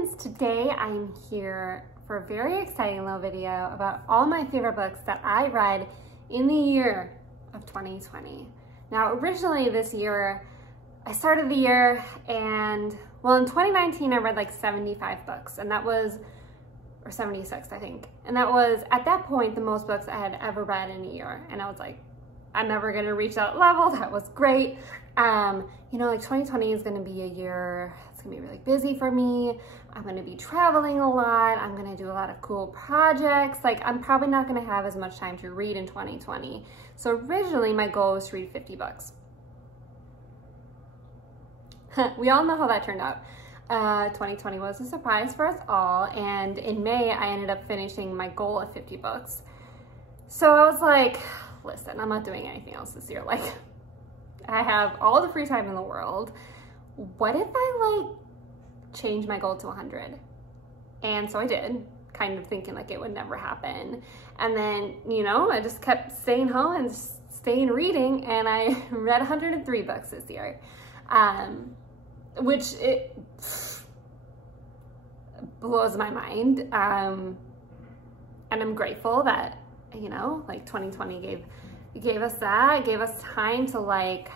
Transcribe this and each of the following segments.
friends, today I'm here for a very exciting little video about all my favorite books that I read in the year of 2020. Now originally this year, I started the year and, well, in 2019 I read like 75 books, and that was, or 76 I think, and that was at that point the most books I had ever read in a year, and I was like, I'm never gonna reach that level. That was great. You know, like 2020 is gonna be a year, it's gonna be really busy for me. I'm gonna be traveling a lot. I'm gonna do a lot of cool projects. Like, I'm probably not gonna have as much time to read in 2020. So originally my goal was to read 50 books. We all know how that turned out. 2020 was a surprise for us all. And in May, I ended up finishing my goal of 50 books. So I was like, listen, I'm not doing anything else this year. Like, I have all the free time in the world. What if I like change my goal to 100? And so I did, kind of thinking like it would never happen. And then, you know, I just kept staying home and staying reading, and I read 103 books this year, which it blows my mind. And I'm grateful that, you know, like 2020 gave us that, gave us time to like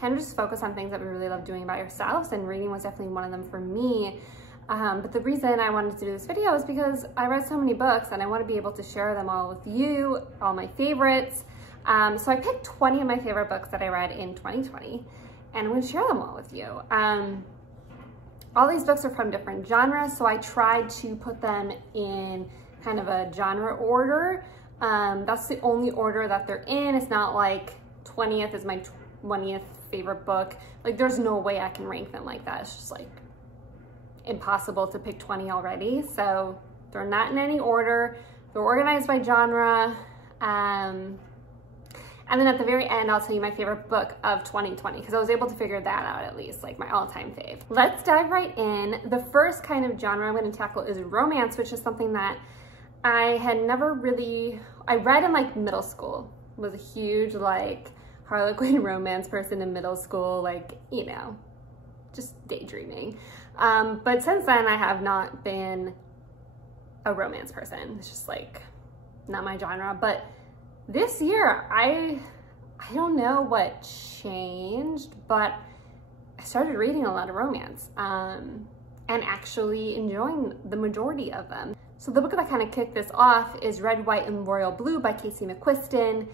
kind of just focus on things that we really love doing by ourselves, and reading was definitely one of them for me. But the reason I wanted to do this video is because I read so many books and I want to be able to share them all with you, all my favorites. So I picked 20 of my favorite books that I read in 2020, and I'm going to share them all with you. All these books are from different genres, so I tried to put them in kind of a genre order. That's the only order that they're in. It's not like 20th is my 20th favorite book. Like, there's no way I can rank them like that. It's just like impossible to pick 20 already. So they're not in any order. They're organized by genre. And then at the very end, I'll tell you my favorite book of 2020, because I was able to figure that out at least, like my all-time fave. Let's dive right in. The first kind of genre I'm going to tackle is romance, which is something that I had never really, I read in like middle school. Was a huge like Harlequin romance person in middle school, like, you know, just daydreaming. But since then I have not been a romance person. It's just like not my genre. But this year, I don't know what changed, but I started reading a lot of romance, and actually enjoying the majority of them. So the book that kind of kicked this off is Red, White, and Royal Blue by Casey McQuiston,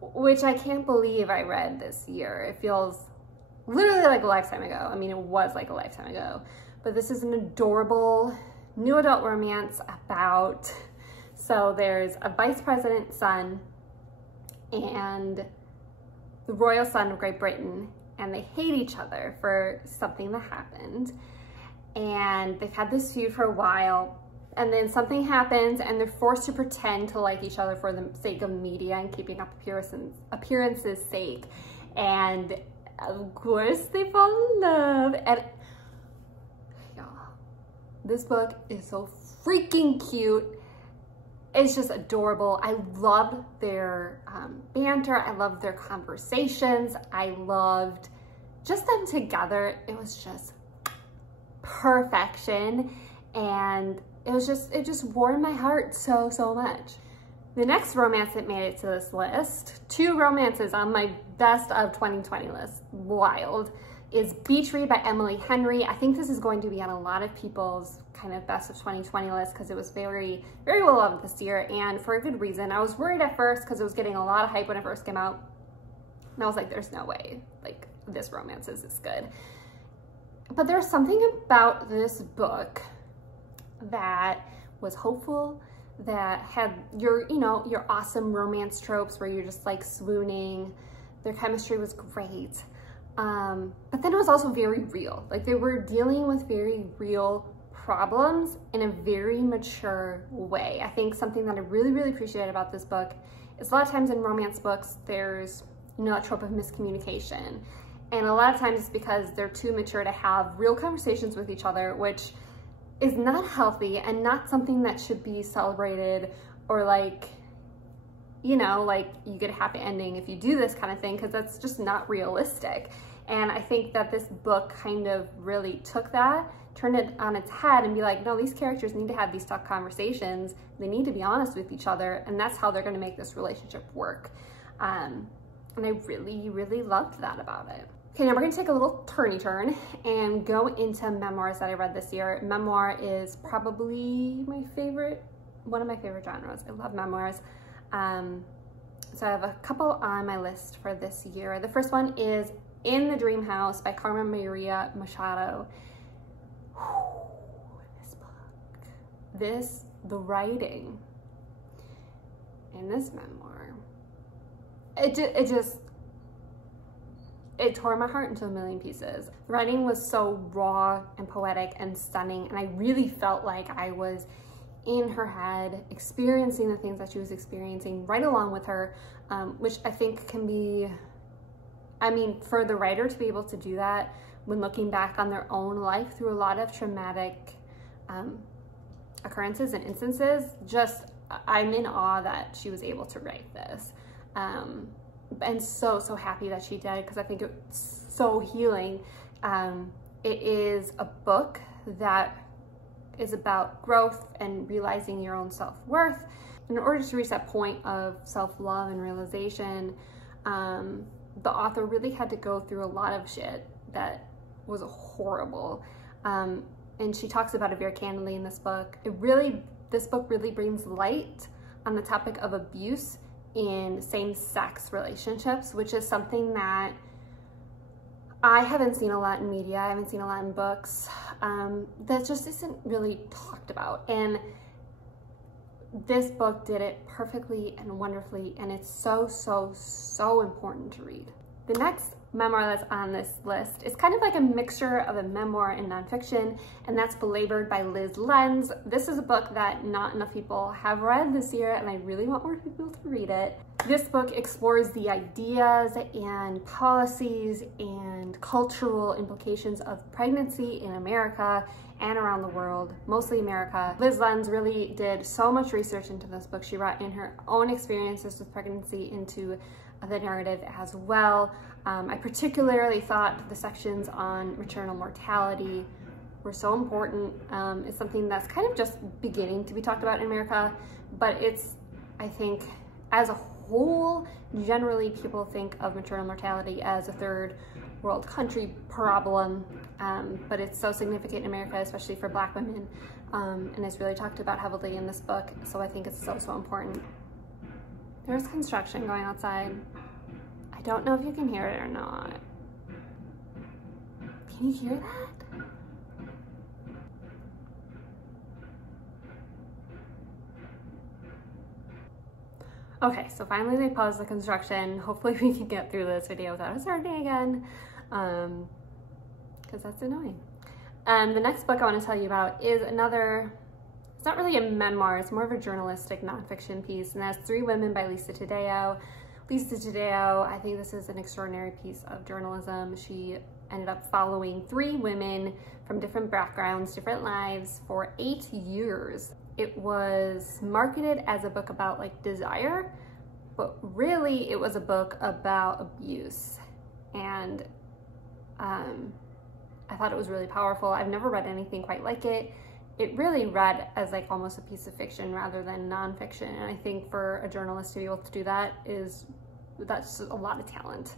which I can't believe I read this year. It feels literally like a lifetime ago. I mean, it was like a lifetime ago, but this is an adorable new adult romance about, so there's a vice president's son and the royal son of Great Britain, and they hate each other for something that happened. And they've had this feud for a while, and then something happens and they're forced to pretend to like each other for the sake of media and keeping up appearances sake. And of course they fall in love. And y'all, this book is so freaking cute. It's just adorable. I loved their banter. I loved their conversations. I loved just them together. It was just perfection. And it just warmed my heart so, so much. The next romance that made it to this list, two romances on my best of 2020 list, wild, is Beach Read by Emily Henry. I think this is going to be on a lot of people's kind of best of 2020 list because it was very, very well loved this year, and for a good reason. I was worried at first because it was getting a lot of hype when it first came out. And I was like, there's no way, like, this romance is this good. But there's something about this book that was hopeful, that had your, you know, your awesome romance tropes where you're just like swooning. Their chemistry was great. But then it was also very real. Like, they were dealing with very real problems in a very mature way. I think something that I really, really appreciate about this book is a lot of times in romance books, there's, you know, a trope of miscommunication. And a lot of times it's because they're too mature to have real conversations with each other, which is not healthy and not something that should be celebrated, or like, you know, like you get a happy ending if you do this kind of thing, because that's just not realistic. And I think that this book kind of really took that, turned it on its head and be like, no, these characters need to have these tough conversations. They need to be honest with each other, and that's how they're going to make this relationship work. And I really, really loved that about it. Okay, now we're going to take a little turny turn and go into memoirs that I read this year. Memoir is probably one of my favorite genres. I love memoirs. So I have a couple on my list for this year. The first one is In the Dream House by Carmen Machado. The writing in this memoir, it tore my heart into a million pieces. The writing was so raw and poetic and stunning, and I really felt like I was in her head, experiencing the things that she was experiencing right along with her, which I think can be, for the writer to be able to do that when looking back on their own life through a lot of traumatic occurrences and instances, I'm in awe that she was able to write this. And so happy that she did, because I think it's so healing. It is a book that is about growth and realizing your own self-worth. In order to reach that point of self-love and realization, the author really had to go through a lot of shit that was horrible. And she talks about it very candidly in this book. This book really brings light on the topic of abuse in same-sex relationships, which is something that I haven't seen a lot in media. I haven't seen a lot in books. That just isn't really talked about. And this book did it perfectly and wonderfully, and it's so, so, so important to read. The next memoir that's on this list is kind of like a mixture of a memoir and nonfiction, and that's Belabored by Lyz Lenz. This is a book that not enough people have read this year, and I really want more people to read it. This book explores the ideas and policies and cultural implications of pregnancy in America and around the world, mostly America. Lyz Lenz really did so much research into this book. She brought in her own experiences with pregnancy into the narrative as well. I particularly thought the sections on maternal mortality were so important. It's something that's kind of just beginning to be talked about in America, but I think as a whole, generally people think of maternal mortality as a third world country problem, but it's so significant in America, especially for Black women, and it's really talked about heavily in this book, so I think it's so, so important. There's construction going outside. I don't know if you can hear it or not. Can you hear that? Okay, so finally they paused the construction. Hopefully we can get through this video without it starting again, because that's annoying. The next book I want to tell you about is it's not really a memoir, it's more of a journalistic nonfiction piece, and that's Three Women by Alyssa Taddeo. Alyssa Taddeo, I think this is an extraordinary piece of journalism. She ended up following three women from different backgrounds, different lives for 8 years. It was marketed as a book about like desire, but really it was a book about abuse. And I thought it was really powerful. I've never read anything quite like it. It really read as like almost a piece of fiction rather than nonfiction. And I think for a journalist to be able to do that that's a lot of talent.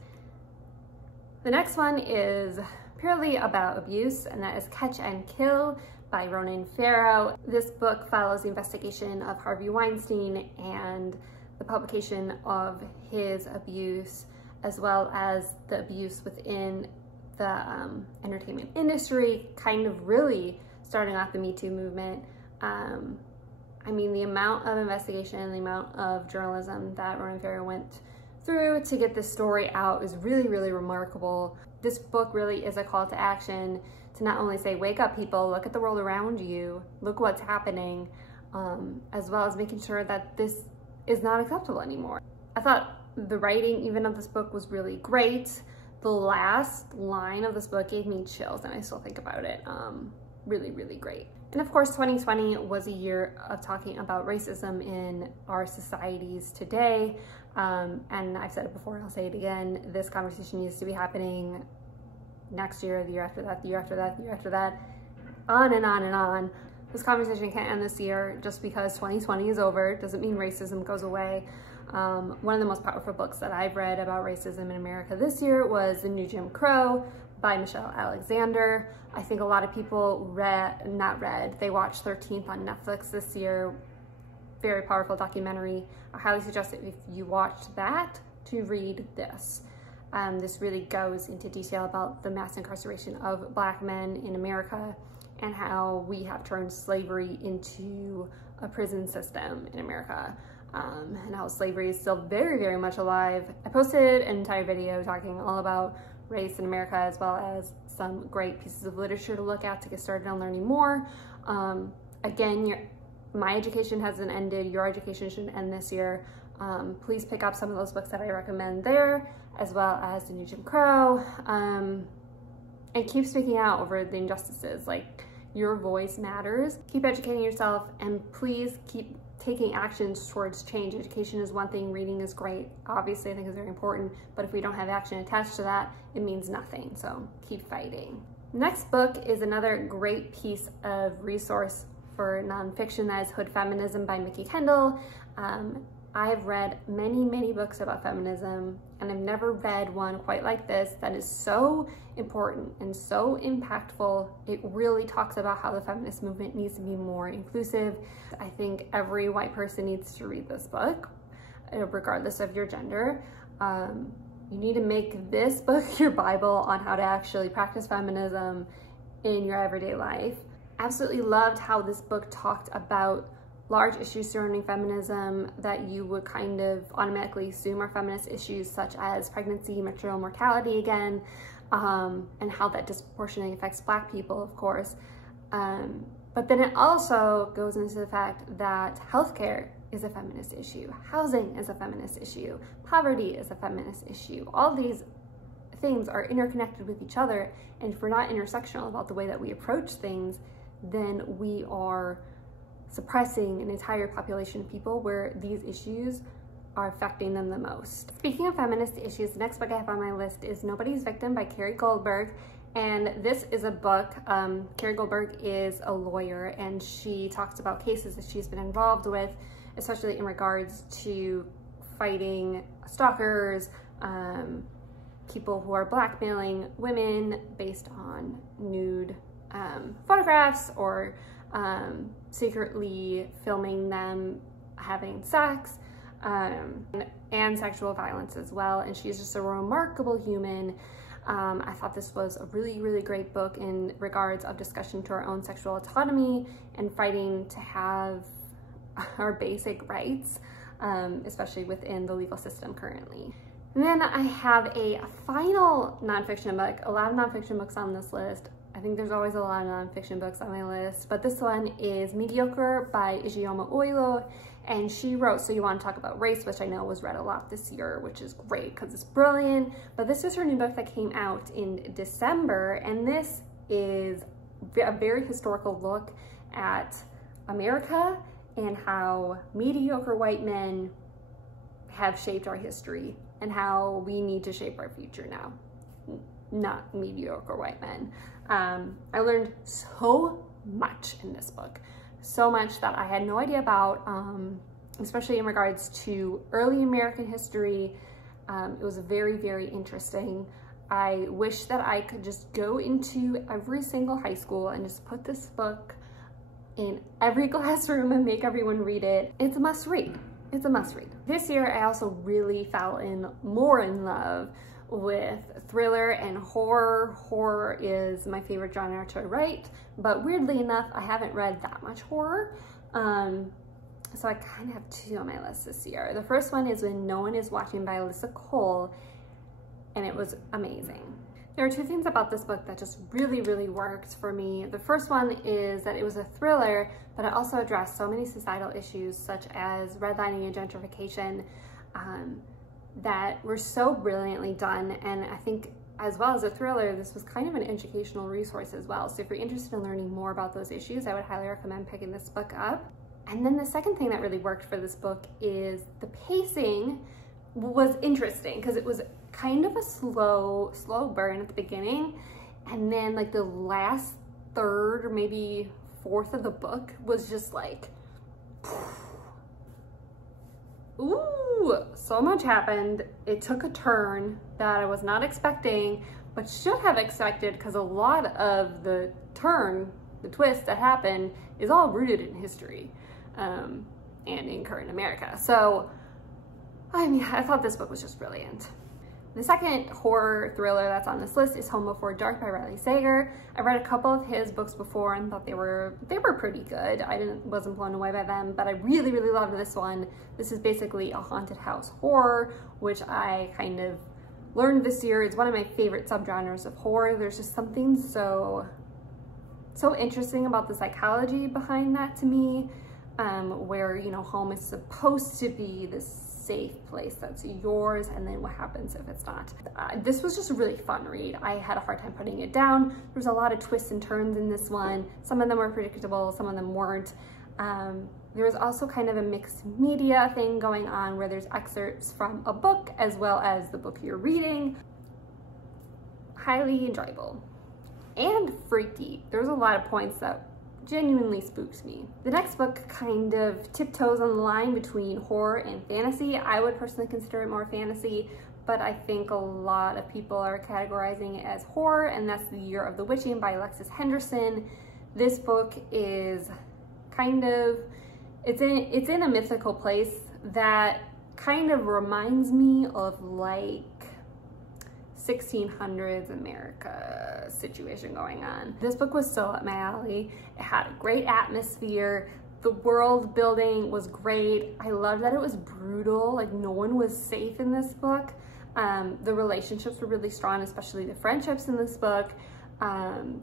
The next one is purely about abuse, and that is Catch and Kill by Ronan Farrow. This book follows the investigation of Harvey Weinstein and the publication of his abuse, as well as the abuse within the entertainment industry, kind of really starting off the Me Too movement. I mean, the amount of investigation, the amount of journalism that Ronan Farrow went through to get this story out is really, really remarkable. This book really is a call to action to not only say, wake up people, look at the world around you, look what's happening, as well as making sure that this is not acceptable anymore. I thought the writing even of this book was really great. The last line of this book gave me chills, and I still think about it. Really, really great. And of course, 2020 was a year of talking about racism in our societies today. And I've said it before, I'll say it again, this conversation needs to be happening next year, the year after that, the year after that, the year after that, on and on and on. This conversation can't end this year just because 2020 is over. Doesn't mean racism goes away. One of the most powerful books that I've read about racism in America this year was The New Jim Crow by Michelle Alexander. I think a lot of people they watched 13th on Netflix this year. Very powerful documentary. I highly suggest that if you watched that, to read this. This really goes into detail about the mass incarceration of Black men in America and how we have turned slavery into a prison system in America, and how slavery is still very, very much alive. I posted an entire video talking all about race in America, as well as some great pieces of literature to look at to get started on learning more. Again, my education hasn't ended. Your education shouldn't end this year. Please pick up some of those books that I recommend there, as well as The New Jim Crow, and keep speaking out over the injustices. Like, your voice matters. Keep educating yourself, and please keep taking actions towards change. Education is one thing, reading is great. Obviously, I think it's very important, but if we don't have action attached to that, it means nothing. So keep fighting. Next book is another great piece of resource for nonfiction, that is Hood Feminism by Mikki Kendall. I've read many, many books about feminism, and I've never read one quite like this that is so important and so impactful. It really talks about how the feminist movement needs to be more inclusive. I think every white person needs to read this book, regardless of your gender. You need to make this book your Bible on how to actually practice feminism in your everyday life. Absolutely loved how this book talked about large issues surrounding feminism that you would kind of automatically assume are feminist issues, such as pregnancy, maternal mortality again, and how that disproportionately affects Black people, of course. But then it also goes into the fact that healthcare is a feminist issue, housing is a feminist issue, poverty is a feminist issue. All these things are interconnected with each other, and if we're not intersectional about the way that we approach things, then we are suppressing an entire population of people where these issues are affecting them the most. Speaking of feminist issues, the next book I have on my list is Nobody's Victim by Carrie Goldberg. And this is a book, Carrie Goldberg is a lawyer, and she talks about cases that she's been involved with, especially in regards to fighting stalkers, people who are blackmailing women based on nude photographs, or secretly filming them having sex, and sexual violence as well. And she's just a remarkable human. I thought this was a really, really great book in regards of discussion to our own sexual autonomy and fighting to have our basic rights, especially within the legal system currently. And then I have a final nonfiction book. A lot of nonfiction books on this list. I think there's always a lot of nonfiction books on my list, but this one is Mediocre by Ijeoma Oluo, and she wrote So You Want to Talk About Race, which I know was read a lot this year, which is great because it's brilliant. But this is her new book that came out in December, and this is a very historical look at America and how mediocre white men have shaped our history and how we need to shape our future now, not mediocre white men. I learned so much in this book, so much that I had no idea about, especially in regards to early American history. It was very, very interesting. I wish that I could just go into every single high school and just put this book in every classroom and make everyone read it. It's a must read. It's a must read. This year, I also really fell more in love with thriller and horror. Horror is my favorite genre to write, but weirdly enough, I haven't read that much horror. So I kind of have two on my list this year. The first one is When No One Is Watching by Alyssa, and it was amazing. There are two things about this book that just really, really worked for me. The first one is that it was a thriller, but it also addressed so many societal issues such as redlining and gentrification, that were so brilliantly done. And I think, as well as a thriller, this was kind of an educational resource as well. So if you're interested in learning more about those issues, I would highly recommend picking this book up. And then the second thing that really worked for this book is the pacing was interesting because it was kind of a slow burn at the beginning. And then like the last third or maybe fourth of the book was just like, ooh, so much happened. It took a turn that I was not expecting, but should have expected, because a lot of the twist that happened is all rooted in history and in current America. So, I mean, I thought this book was just brilliant. The second horror thriller that's on this list is Home Before Dark by Riley Sager. I read a couple of his books before and thought they were pretty good. I wasn't blown away by them, but I really, really loved this one. This is basically a haunted house horror, which I kind of learned this year. It's one of my favorite subgenres of horror. There's just something so interesting about the psychology behind that to me, where, you know, home is supposed to be this safe place that's yours, and then what happens if it's not. This was just a really fun read. I had a hard time putting it down. There was a lot of twists and turns in this one. Some of them were predictable, some of them weren't. There was also kind of a mixed media thing going on where there's excerpts from a book as well as the book you're reading. Highly enjoyable and freaky. There's a lot of points that genuinely spooked me. The next book kind of tiptoes on the line between horror and fantasy. I would personally consider it more fantasy, but I think a lot of people are categorizing it as horror, and that's The Year of the Witching by Alexis Henderson. This book is kind of, it's in a mythical place that kind of reminds me of like 1600s America situation going on. This book was so up my alley. It had a great atmosphere. The world building was great. I loved that it was brutal. Like, no one was safe in this book. The relationships were really strong, especially the friendships in this book.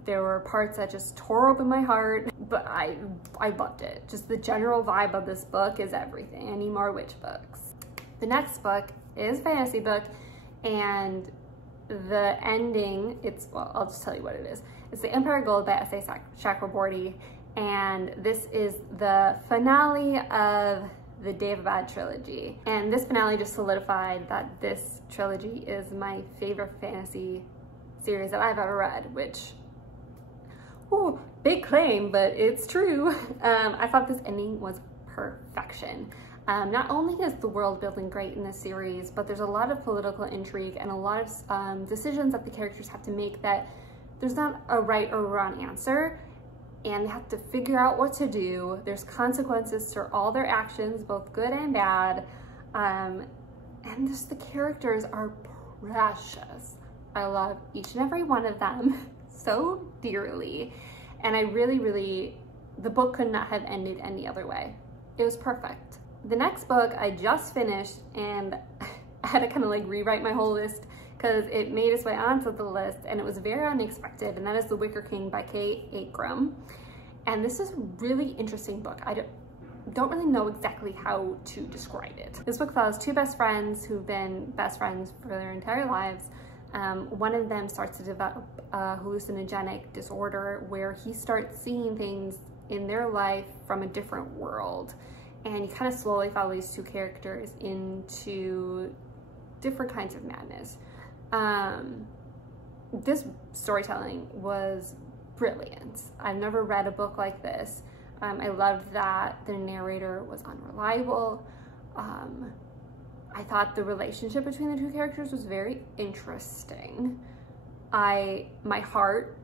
There were parts that just tore open my heart, but I loved it. Just the general vibe of this book is everything. I need more witch books. The next book is a fantasy book, and the ending, well, I'll just tell you what it is. It's The Empire Gold by S.A. Chakraborty, and this is the finale of the Day of Bad trilogy. And this finale just solidified that this trilogy is my favorite fantasy series that I've ever read, which, ooh, big claim, but it's true. I thought this ending was perfection. Not only is the world building great in this series, but there's a lot of political intrigue and a lot of decisions that the characters have to make that there's not a right or wrong answer, and they have to figure out what to do. There's consequences to all their actions, both good and bad, and just the characters are precious. I love each and every one of them so dearly, and I really, the book could not have ended any other way. It was perfect. The next book I just finished, and I had to kind of like rewrite my whole list because it made its way onto the list, and it was very unexpected, and that is The Wicker King by Ancrum. And this is a really interesting book. I don't really know exactly how to describe it. This book follows two best friends who've been best friends for their entire lives. One of them starts to develop a hallucinogenic disorder where he starts seeing things in their life from a different world. And you kind of slowly follow these two characters into different kinds of madness. This storytelling was brilliant. I've never read a book like this. I loved that the narrator was unreliable. I thought the relationship between the two characters was very interesting. My heart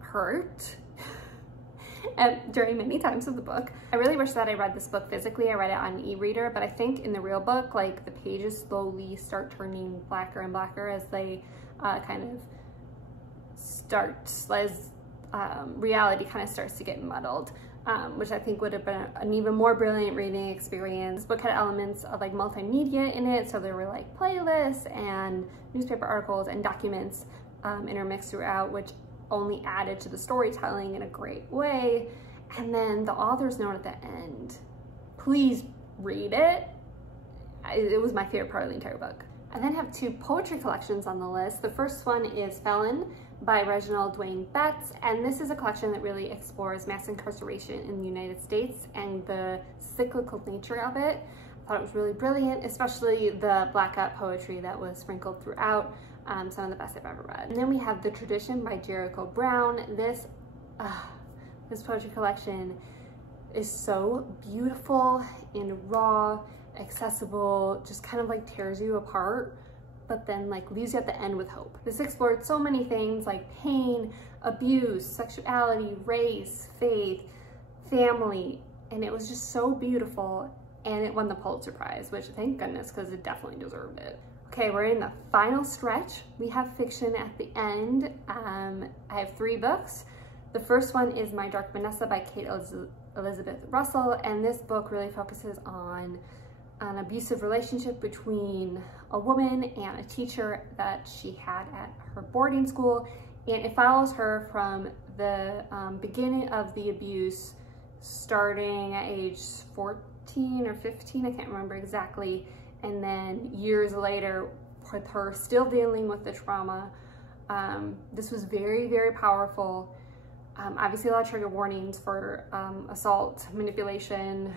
hurt during many times of the book. I really wish that I read this book physically. I read it on e-reader, but I think in the real book, like, the pages slowly start turning blacker and blacker as they kind of start, as reality kind of starts to get muddled, which I think would have been an even more brilliant reading experience. This book had elements of like multimedia in it, so there were like playlists and newspaper articles and documents intermixed throughout, which only added to the storytelling in a great way. And then the author's note at the end, please read it. It was my favorite part of the entire book. I then have two poetry collections on the list. The first one is Felon by Reginald, Dwayne, Bettts, and this is a collection that really explores mass incarceration in the United States and the cyclical nature of it. I thought it was really brilliant, especially the blackout poetry that was sprinkled throughout. some of the best I've ever read. And then we have The Tradition by Jericho Brown. This poetry collection is so beautiful and raw, accessible, just kind of like tears you apart, but then like leaves you at the end with hope. This explored so many things like pain, abuse, sexuality, race, faith, family, and it was just so beautiful, and it won the Pulitzer Prize, which thank goodness, because it definitely deserved it. Okay, we're in the final stretch. We have fiction at the end. I have 3 books. The first one is My Dark Vanessa by Kate Elizabeth Russell, and this book really focuses on an abusive relationship between a woman and a teacher that she had at her boarding school, and it follows her from the beginning of the abuse, starting at age 14 or 15, I can't remember exactly, and then years later with her still dealing with the trauma. This was very, very powerful. Obviously a lot of trigger warnings for assault, manipulation,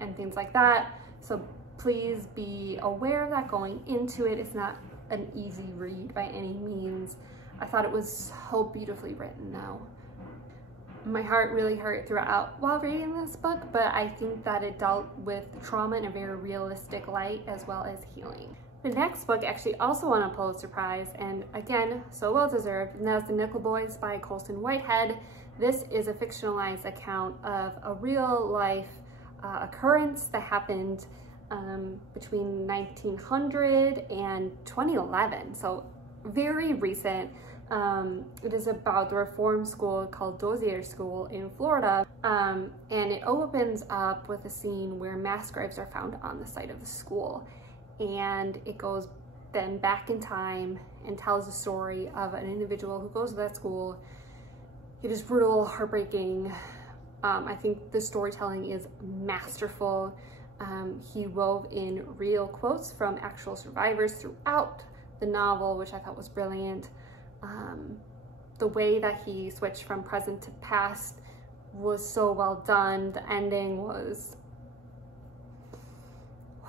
and things like that. So please be aware of that going into it. It's not an easy read by any means. I thought it was so beautifully written though. My heart really hurt throughout while reading this book, but I think that it dealt with trauma in a very realistic light as well as healing. The next book actually also won a Pulitzer Prize, and again, so well deserved, and that's The Nickel Boys by Colson Whitehead. This is a fictionalized account of a real life occurrence that happened between 1900 and 2011, so very recent. It is about the reform school called Dozier School in Florida, and it opens up with a scene where mass graves are found on the site of the school, and it goes then back in time and tells the story of an individual who goes to that school. It is brutal, heartbreaking. I think the storytelling is masterful. He wove in real quotes from actual survivors throughout the novel, which I thought was brilliant. The way that he switched from present to past was so well done. The ending was,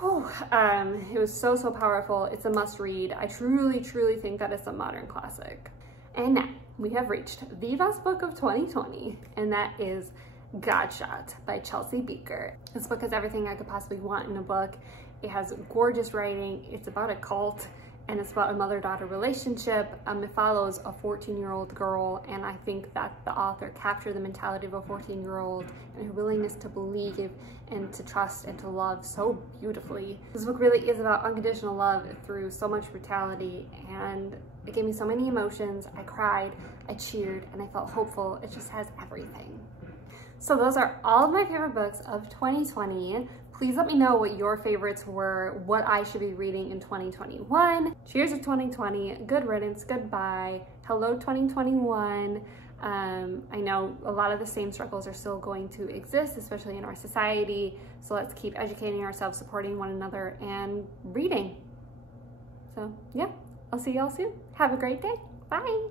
it was so, so powerful. It's a must read. I truly, truly think that it's a modern classic. And now we have reached the best book of 2020, and that is Godshot by Chelsea Bieker. This book has everything I could possibly want in a book. It has gorgeous writing. It's about a cult, and it's about a mother-daughter relationship. It follows a 14-year-old girl, and I think that the author captured the mentality of a 14-year-old and her willingness to believe and to trust and to love so beautifully. This book really is about unconditional love through so much brutality, and it gave me so many emotions. I cried, I cheered, and I felt hopeful. It just has everything. So those are all of my favorite books of 2020. Please let me know what your favorites were, what I should be reading in 2021. Cheers to 2020, good riddance, goodbye, hello 2021. I know a lot of the same struggles are still going to exist, especially in our society. So let's keep educating ourselves, supporting one another, and reading. So yeah, I'll see y'all soon. Have a great day. Bye.